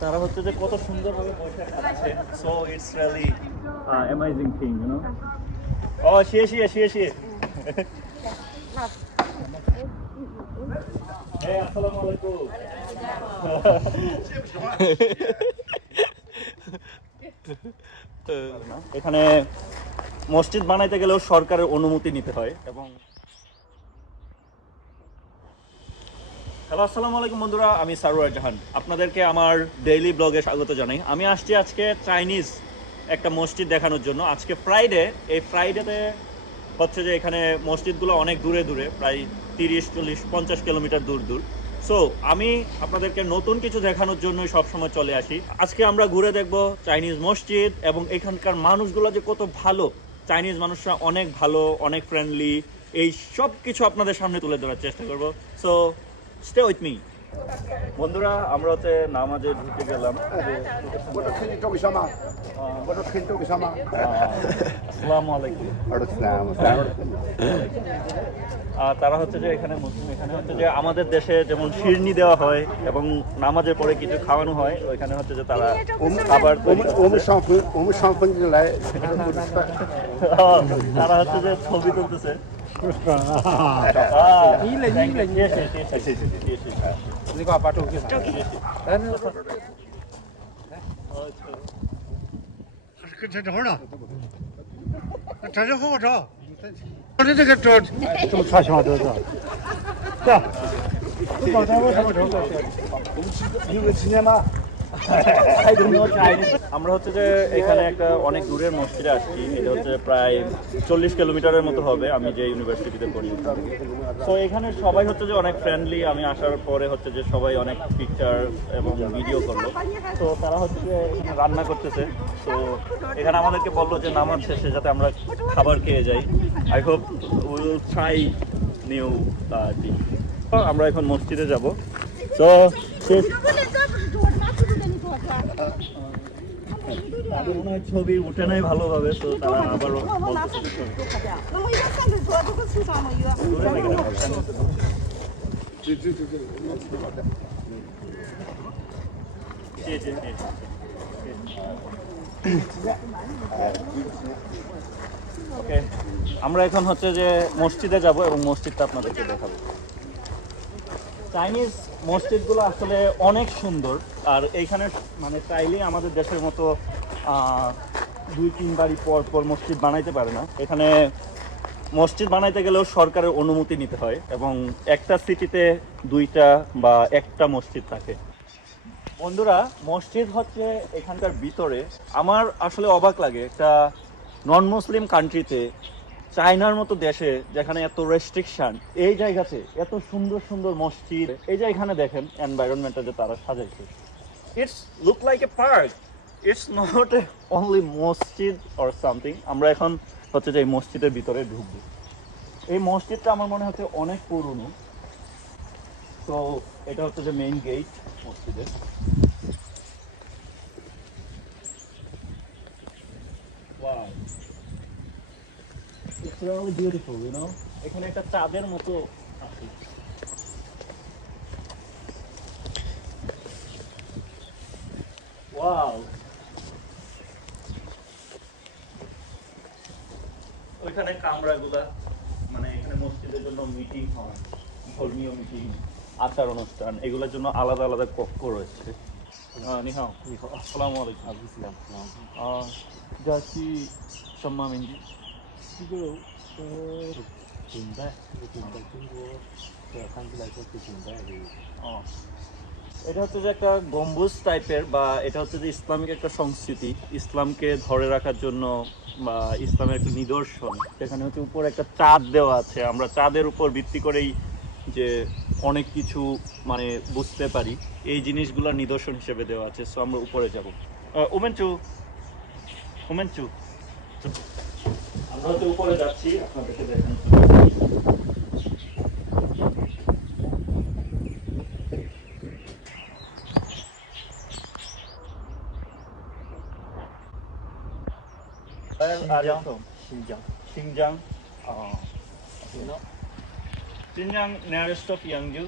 তারা হচ্ছে যে কত সুন্দরভাবে বসে খাচ্ছে so it's really amazing thing you know ও শিয়ে শিয়ে শিয়ে শিয়ে। Hey, আসসালামু আলাইকুম। এখানে মসজিদ বানাইতে গেলেও সরকারের অনুমতি নিতে হয় এবং হ্যালো, আসসালামু আলাইকুম বন্ধুরা, আমি সারোয়ার জাহান। আপনাদেরকে আমার ডেইলি ব্লগে স্বাগত জানাই। আমি আসছি আজকে চাইনিজ একটা মসজিদ দেখানোর জন্য। আজকে ফ্রাইডে এই ফ্রাইডেতে হচ্ছে যে এখানে মসজিদগুলো অনেক দূরে দূরে, প্রায় তিরিশ, চল্লিশ, পঞ্চাশ কিলোমিটার দূর দূর। সো আমি আপনাদেরকে নতুন কিছু দেখানোর জন্যই সবসময় চলে আসি। আজকে আমরা ঘুরে দেখব চাইনিজ মসজিদ এবং এখানকার মানুষগুলো যে কত ভালো। চাইনিজ মানুষরা অনেক ভালো, অনেক ফ্রেন্ডলি এই সব কিছু আপনাদের সামনে তুলে ধরার চেষ্টা করব। সো স্টে উইথ মি বন্ধুরা আমরা হচ্ছে নামাজে ঢুকে গেলাম তারা হচ্ছে যে এখানে মুসলিম এখানে হচ্ছে যে আমাদের দেশে যেমন শিরনি দেওয়া হয় এবং নামাজের পরে কিছু খাওয়ানো হয় ওইখানে হচ্ছে যে তারা খাবার তারা হচ্ছে যে ছবি তুলতেছে 不是啊，哈哈，你嘞你嘞你，行，你给我把手机正，哎，哎，好，跟这找的，真是好找，我的这个找找车厢都是，哥，你刚才为什么成？有个七年吗？আমরা হচ্ছে যে এখানে একটা অনেক দূরের মসজিদে আসছি। এটা হচ্ছে প্রায় চল্লিশ কিলোমিটারের মতো হবে আমি যে ইউনিভার্সিটিতে পড়ি। তো এখানে সবাই হচ্ছে যে অনেক ফ্রেন্ডলি আমি আসার পরে হচ্ছে যে সবাই অনেক পিকচার এবং ভিডিও করল। তো তারা হচ্ছে যে রান্না করতেছে। তো এখানে আমাদেরকে বলল যে নামাজ শেষে যাতে আমরা খাবার খেয়ে যাই। I hope will try new আমরা এখন মসজিদে যাব। তো ছবি তো আমরা এখন হচ্ছে যে মসজিদে যাব এবং মসজিদটা আপনাদেরকে দেখাবো। চাইনিজ মসজিদগুলো আসলে অনেক সুন্দর। আর এইখানে মানে চাইলেই আমাদের দেশের মতো দুই তিন বাড়ি পর পর মসজিদ বানাইতে পারে না। এখানে মসজিদ বানাইতে গেলেও সরকারের অনুমতি নিতে হয় এবং একটা সিটিতে দুইটা বা একটা মসজিদ থাকে। বন্ধুরা, মসজিদ হচ্ছে এখানকার ভিতরে। আমার আসলে অবাক লাগে, একটা নন মুসলিম কান্ট্রিতে চায়নার মতো দেশে যেখানে এত রেস্ট্রিকশন এই জায়গাতে এত সুন্দর সুন্দর মসজিদ, এই যে এখানে দেখেন এনভায়রনমেন্টটা যে তারা সাজাইছে। It's look like a park it's not only মসজিদ অর সামথিং আমরা এখন হচ্ছে যে এই মসজিদের ভিতরে ঢুকবো। এই মসজিদটা আমার মনে হচ্ছে অনেক পুরনো। তো এটা হচ্ছে যে মেইন গেট মসজিদের। It's really beautiful, you know? এখানে ওইখানে কামরাগুলা মানে এখানে মসজিদের জন্য মিটিং হয় ধর্মীয় মিটিং আচার অনুষ্ঠান এগুলোর জন্য আলাদা আলাদা কক্ষ রয়েছে। নিহাও আসসালামু আলাইকুম। আসসালাম। জাসি সম্মা 这个呃，古代，这个古代中国的看起来就是古代的。 ও এটা হচ্ছে যে একটা গম্বুজ টাইপের বা এটা হচ্ছে যে ইসলামিক একটা সংস্কৃতি ইসলামকে ধরে রাখার জন্য বা ইসলামের একটা নিদর্শন সেখানে হচ্ছে উপরে একটা চাঁদ দেওয়া আছে আমরা চাঁদের উপর ভিত্তি করেই যে অনেক কিছু মানে বুঝতে পারি এই জিনিসগুলোর নিদর্শন হিসেবে দেওয়া আছে সো আমরা উপরে যাব ওমেনচু ওমেনচু আমরা হচ্ছে উপরে যাচ্ছি আপনাদেরকে দেখানোর জন্য। Where are you from? Xinjiang. Xinjiang. Oh. You know? Xinjiang nearest of Yangju.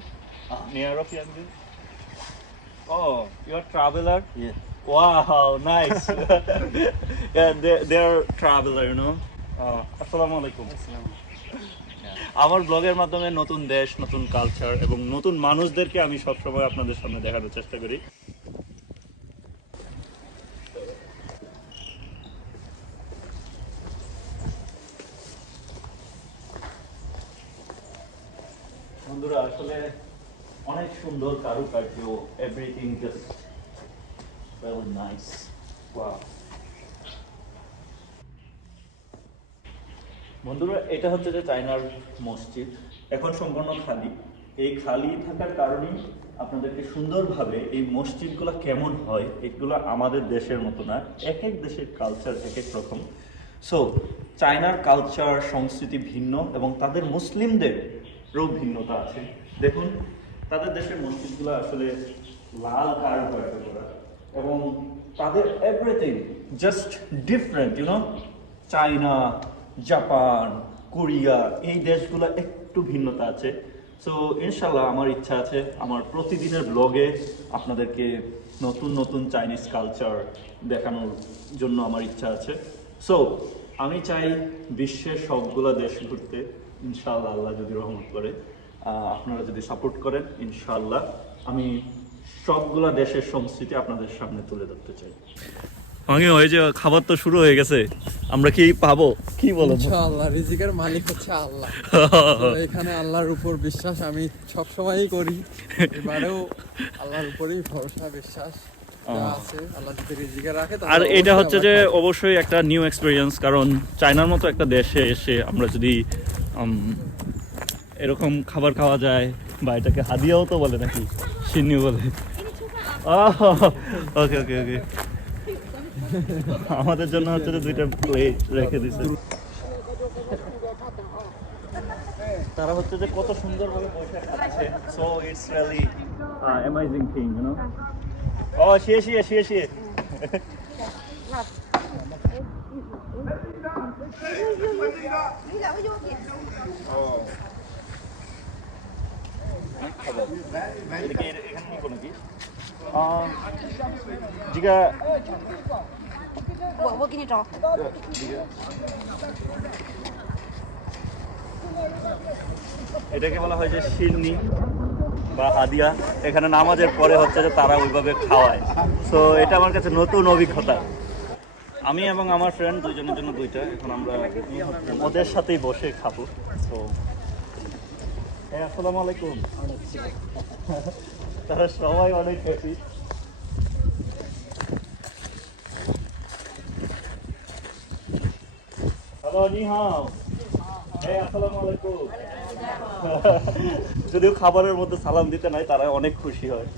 Ah. Near of Yangju. Oh, you're a traveler? Yeah. Wow, nice. yeah, they, they're traveler, you know. আসসালামু আলাইকুম। আমার ব্লগের মাধ্যমে নতুন দেশ নতুন কালচার এবং নতুন মানুষদেরকে আমি সবসময় আপনাদের সামনে দেখানোর চেষ্টা করি। বন্ধুরা আসলে অনেক সুন্দর কারুকার্য এভরিথিং জাস্ট নাইস ওয়াও বন্ধুরা, এটা হচ্ছে যে চায়নার মসজিদ। এখন সম্পূর্ণ খালি। এই খালি থাকার কারণেই আপনাদেরকে সুন্দরভাবে এই মসজিদগুলো কেমন হয়, এগুলো আমাদের দেশের মতো না, এক এক দেশের কালচার এক এক রকম। সো চায়নার কালচার সংস্কৃতি ভিন্ন এবং তাদের মুসলিমদেরও ভিন্নতা আছে। দেখুন, তাদের দেশের মসজিদগুলো আসলে লাল করা এবং তাদের everything just different you know China Japan, Korea, এই দেশগুলো একটু ভিন্নতা আছে। সো ইনশাল্লাহ আমার ইচ্ছা আছে আমার প্রতিদিনের ব্লগে আপনাদেরকে নতুন নতুন চাইনিজ কালচার দেখানোর জন্য আমার ইচ্ছা আছে। সো আমি চাই বিশ্বের সবগুলো দেশ ঘুরতে। ইনশাআল্লাহ আল্লাহ যদি রহমত করে আপনারা যদি সাপোর্ট করেন, ইনশাআল্লাহ আমি সবগুলা দেশের সংস্কৃতি আপনাদের সামনে তুলে ধরতে চাই। আমি ওই যে খাবার তো শুরু হয়ে গেছে। আমরা কি পাবো? কি বলো? ইনশাআল্লাহ রিজিকের মালিক হচ্ছে আল্লাহ। এখানে আল্লাহর উপর বিশ্বাস আমি সব সময়ই করি। এবারেও আল্লাহর উপরেই ভরসা বিশ্বাস আল্লাহ আর এটা হচ্ছে যে অবশ্যই একটা নিউ এক্সপিরিয়েন্স কারণ চায়নার মতো একটা দেশে এসে আমরা যদি এরকম খাবার খাওয়া যায় বা এটাকে হাদিয়াও তো বলে নাকি সিন্নি বলে। ওকে ওকে ওকে। আমাদের জন্য হচ্ছে যে দুইটা প্লেট রেখে দিছে। তারা হচ্ছে যে কত সুন্দর ভাবে বসে খাচ্ছে so it's really amazing thing you know ও শি শি শি শি এখানে Um, এটাকে বলা হয় যে শিলনি বা হাদিয়া? এখানে নামাজের পরে হচ্ছে যে তারা ওইভাবে খাওয়ায়। সো এটা আমার কাছে নতুন অভিজ্ঞতা। আমি এবং আমার ফ্রেন্ড দুজনের জন্য দুইটা। এখন আমরা ওদের সাথেই বসে খাব। তো হ্যাঁ, আসসালামু আলাইকুম। তারা সবাই অনেক হ্যাপি হ্যালো নি হাও হ্যাঁ আসসালামু আলাইকুম যদিও খাবারের মধ্যে সালাম দিতে নাই তারা অনেক খুশি হয়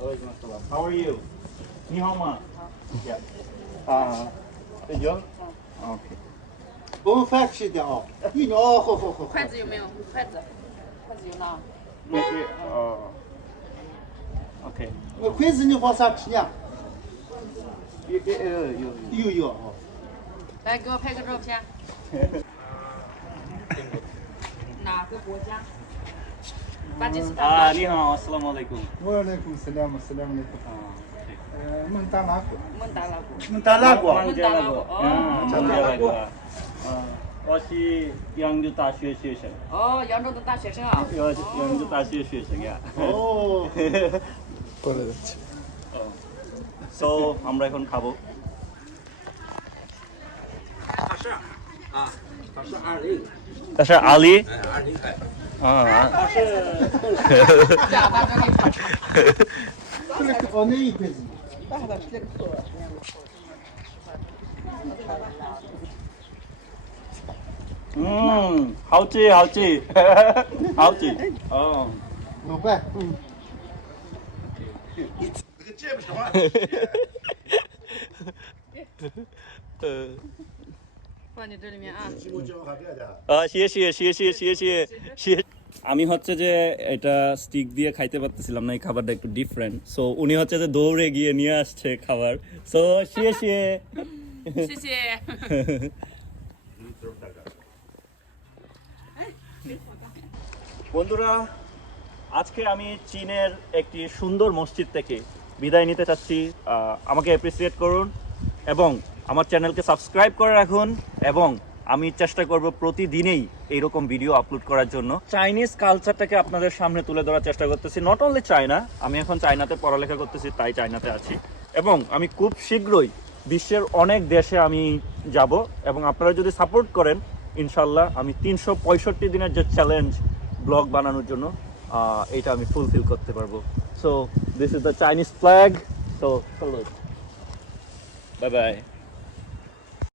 Alaikum assalam. how are you? Ni hao ma? Yeah. Uh, you? Okay. 我们饭吃的啊！你料好好好。筷子有没有？筷子，筷子有吗？有。哦。OK。那筷子你放啥吃呢？有有有有有啊！来，给我拍个照片。哪个国家？巴基斯坦。啊，你好，斯拉莫雷库。我要雷库，斯拉莫，斯拉莫雷库啊。呃，孟达拉国。孟达拉国。孟达拉国。孟达拉国。啊，孟达拉国。嗯，我是扬州大学学生。哦，扬州的大学生啊。 扬州大学学生呀。哦。 করে যাচ্ছে সো আমরা এখন খাবো他是阿里，啊，假的，这里炒。哦，那一筷子。 嗯，好吃，好吃，好吃，哦，老板，嗯。放你这里面啊。 আহ, শিয়ে শিয়ে শিয়ে শিয়ে শিয়ে শিয়ে শিয়ে আমি হচ্ছে যে এটা স্টিক দিয়ে খাইতে পারতেছিলাম না এই খাবারটা একটু ডিফারেন্ট সো উনি হচ্ছে যে দৌড়ে গিয়ে নিয়ে আসছে খাবার সো শিয়ে শিয়ে বন্ধুরা, আজকে আমি চীনের একটি সুন্দর মসজিদ থেকে বিদায় নিতে চাচ্ছি। আমাকে অ্যাপ্রিসিয়েট করুন এবং আমার চ্যানেলকে সাবস্ক্রাইব করে রাখুন এবং আমি চেষ্টা করব প্রতিদিনেই এইরকম ভিডিও আপলোড করার জন্য। চাইনিজ কালচারটাকে আপনাদের সামনে তুলে ধরার চেষ্টা করতেছি। নট অনলি চায়না আমি এখন চায়নাতে পড়ালেখা করতেছি, তাই চায়নাতে আছি। এবং আমি খুব শীঘ্রই বিশ্বের অনেক দেশে আমি যাব এবং আপনারা যদি সাপোর্ট করেন, ইনশাল্লাহ আমি তিনশো পঁয়ষট্টি দিনের যে চ্যালেঞ্জ ব্লগ বানানোর জন্য এটা আমি ফুলফিল করতে পারব। So this is the Chinese flag so bye bye